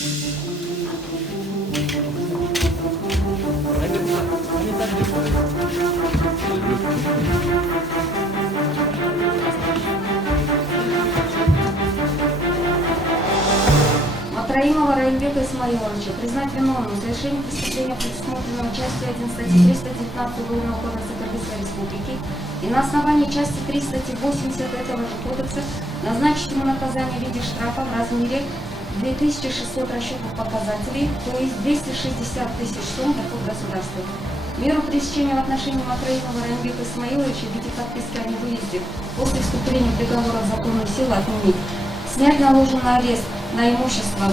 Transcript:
Матраимова Раимбека Исмаиловича признать виновным в совершении преступления, предусмотренного частью 1 статьи 319 Уголовного кодекса Кыргызской Республики, и на основании части 3 статьи 80 этого же кодекса назначить ему наказание в виде штрафа в размере 2600 расчетных показателей, то есть 260 тысяч сом доход государства. Меру пресечения в отношении Матраимова Раимбека Исмаиловича в виде подписки о невыезде после вступления приговора в законную силу отменить, снять наложенный арест на имущество